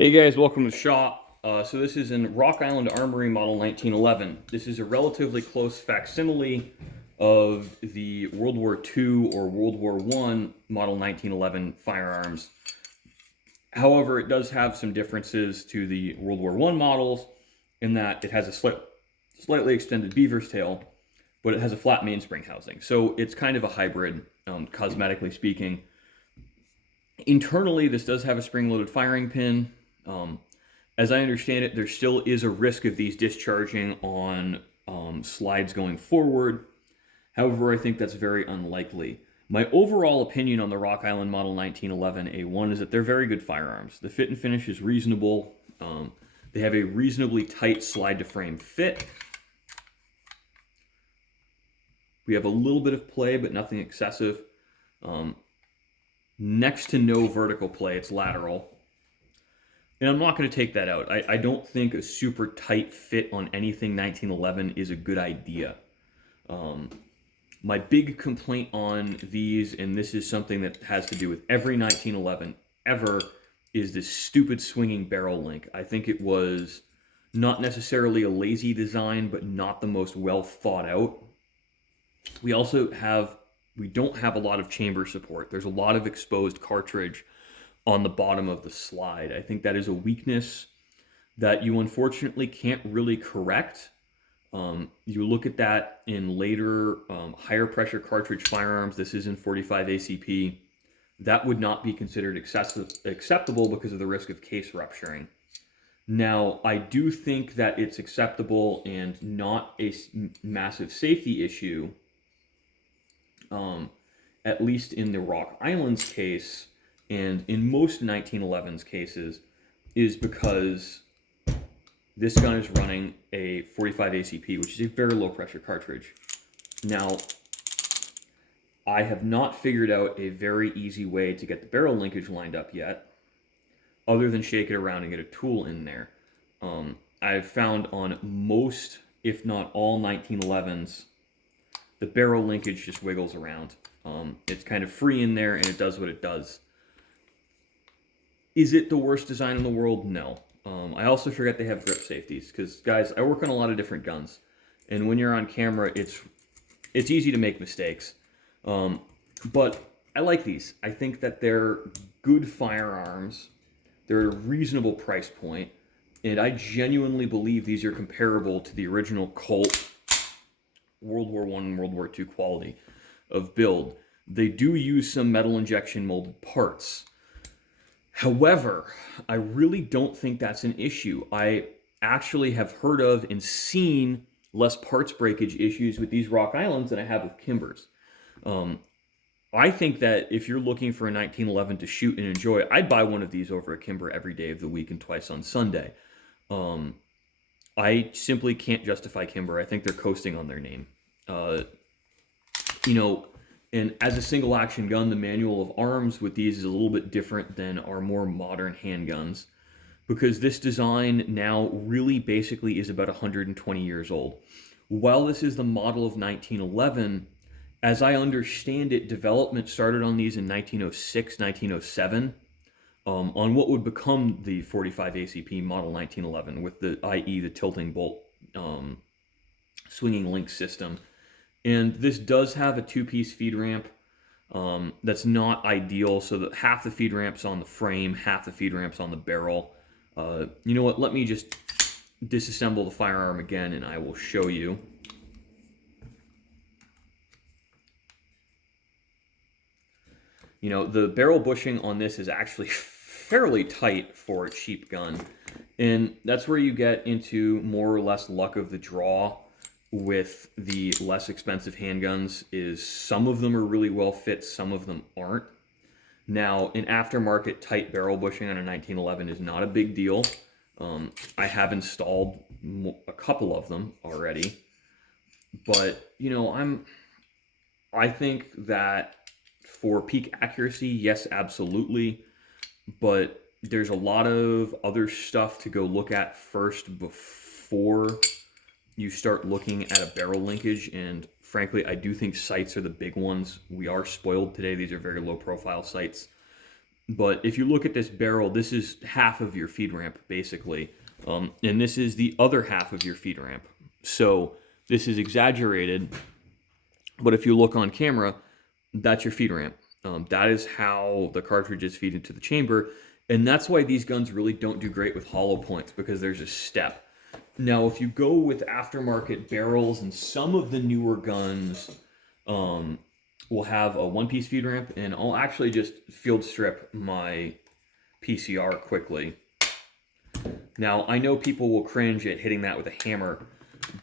Hey guys, welcome to the shop. So this is an Rock Island Armory model 1911. This is a relatively close facsimile of the World War II or World War I model 1911 firearms. However, it does have some differences to the World War I models in that it has a slightly extended beaver's tail, but it has a flat mainspring housing. So it's kind of a hybrid, cosmetically speaking. Internally, this does have a spring-loaded firing pin. As I understand it, there still is a risk of these discharging on slides going forward. However, I think that's very unlikely. My overall opinion on the Rock Island Model 1911 A1 is that they're very good firearms. The fit and finish is reasonable. They have a reasonably tight slide-to-frame fit. We have a little bit of play, but nothing excessive. Next to no vertical play, it's lateral. And I'm not going to take that out. I don't think a super tight fit on anything 1911 is a good idea. My big complaint on these, and this is something that has to do with every 1911 ever, is this stupid swinging barrel link. I think it was not necessarily a lazy design, but not the most well thought out. We don't have a lot of chamber support. There's a lot of exposed cartridge on the bottom of the slide. I think that is a weakness that you unfortunately can't really correct. You look at that in later higher pressure cartridge firearms. This is in 45 ACP. That would not be considered acceptable because of the risk of case rupturing. Now, I do think that it's acceptable and not a massive safety issue, at least in the Rock Island's case, and in most 1911's cases, is because this gun is running a 45 ACP, which is a very low pressure cartridge. Now, I have not figured out a very easy way to get the barrel linkage lined up yet, other than shake it around and get a tool in there. I've found on most, if not all 1911s, the barrel linkage just wiggles around. It's kind of free in there and it does what it does. Is it the worst design in the world? No. I also forget they have grip safeties because, guys, I work on a lot of different guns, and when you're on camera, it's easy to make mistakes. But I like these. I think that they're good firearms. They're at a reasonable price point, and I genuinely believe these are comparable to the original Colt World War I and World War II quality of build. They do use some metal injection molded parts. However, I really don't think that's an issue. I actually have heard of and seen less parts breakage issues with these Rock Islands than I have with Kimbers. I think that if you're looking for a 1911 to shoot and enjoy, I'd buy one of these over a Kimber every day of the week and twice on Sunday. I simply can't justify Kimber. I think they're coasting on their name. And as a single action gun, the manual of arms with these is a little bit different than our more modern handguns, because this design now really basically is about 120 years old. While this is the model of 1911, as I understand it, development started on these in 1906, 1907, on what would become the 45 ACP model 1911 with i.e. the tilting bolt swinging link system. And this does have a two-piece feed ramp. That's not ideal, so that half the feed ramp's on the frame, half the feed ramp's on the barrel. You know what, let me just disassemble the firearm again and I will show you. The barrel bushing on this is actually fairly tight for a cheap gun. And that's where you get into more or less luck of the draw with the less expensive handguns, is some of them are really well fit, some of them aren't. Now, an aftermarket tight barrel bushing on a 1911 is not a big deal. I have installed a couple of them already. But, I think that for peak accuracy, yes, absolutely. But there's a lot of other stuff to go look at first before you start looking at a barrel linkage, and frankly, I do think sights are the big ones. We are spoiled today. These are very low profile sights. But if you look at this barrel, this is half of your feed ramp, basically. And this is the other half of your feed ramp. So this is exaggerated, but if you look on camera, that's your feed ramp. That is how the cartridges feed into the chamber. And that's why these guns really don't do great with hollow points, because there's a step. Now, if you go with aftermarket barrels, and some of the newer guns will have a one-piece feed ramp, and I'll actually just field strip my PCR quickly. Now, I know people will cringe at hitting that with a hammer,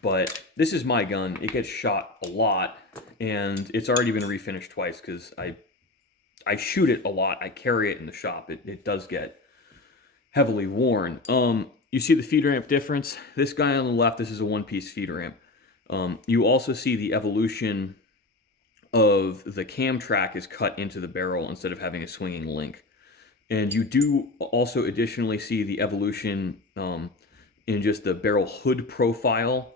but this is my gun. It gets shot a lot, and it's already been refinished twice because I shoot it a lot. I carry it in the shop. It does get heavily worn. You see the feed ramp difference? This guy on the left, this is a one-piece feed ramp. You also see the evolution of the cam track is cut into the barrel instead of having a swinging link. And you do also additionally see the evolution in just the barrel hood profile.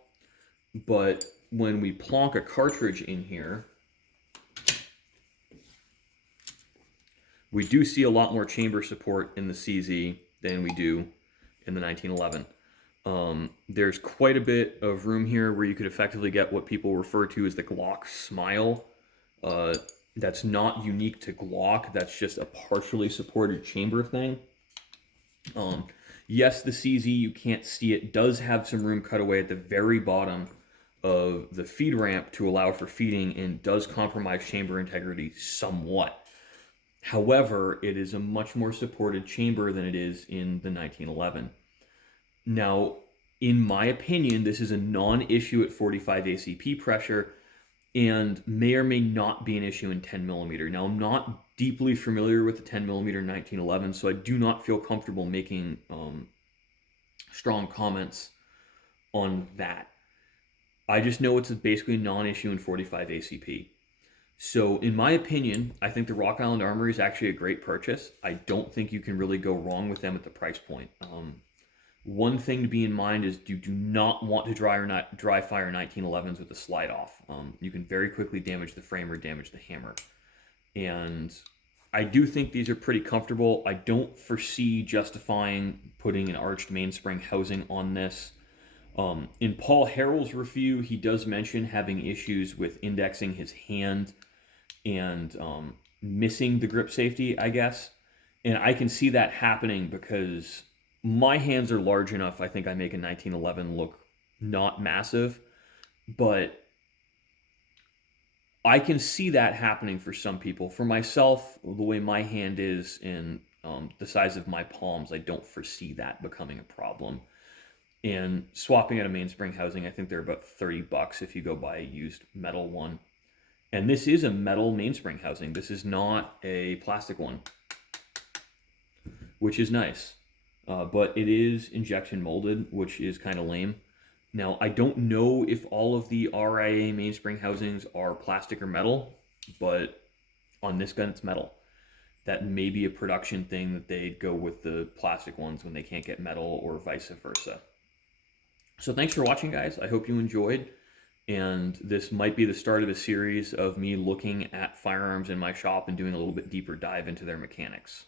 But when we plonk a cartridge in here, we do see a lot more chamber support in the CZ than we do in the 1911. There's quite a bit of room here where you could effectively get what people refer to as the Glock smile. That's not unique to Glock. That's just a partially supported chamber thing. Yes, the CZ, you can't see it, does have some room cut away at the very bottom of the feed ramp to allow for feeding, and does compromise chamber integrity somewhat. However, it is a much more supported chamber than it is in the 1911. Now, in my opinion, this is a non-issue at 45 ACP pressure, and may or may not be an issue in 10 millimeter. Now, I'm not deeply familiar with the 10 millimeter 1911, so I do not feel comfortable making strong comments on that. I just know it's basically a non-issue in 45 ACP. So in my opinion, I think the Rock Island Armory is actually a great purchase. I don't think you can really go wrong with them at the price point. One thing to be in mind is you do not want to dry fire 1911s with a slide off. You can very quickly damage the frame or damage the hammer. And I do think these are pretty comfortable. I don't foresee justifying putting an arched mainspring housing on this. In Paul Harrell's review, he does mention having issues with indexing his hand and missing the grip safety, I guess. And I can see that happening because my hands are large enough. I think I make a 1911 look not massive, but I can see that happening for some people. For myself, the way my hand is and the size of my palms, I don't foresee that becoming a problem. And swapping out a mainspring housing, I think they're about $30 if you go buy a used metal one. And this is a metal mainspring housing. This is not a plastic one, which is nice. But it is injection molded, which is kind of lame. Now, I don't know if all of the RIA mainspring housings are plastic or metal, but on this gun, it's metal. That may be a production thing that they'd go with the plastic ones when they can't get metal, or vice versa. So thanks for watching, guys. I hope you enjoyed. And this might be the start of a series of me looking at firearms in my shop and doing a little bit deeper dive into their mechanics.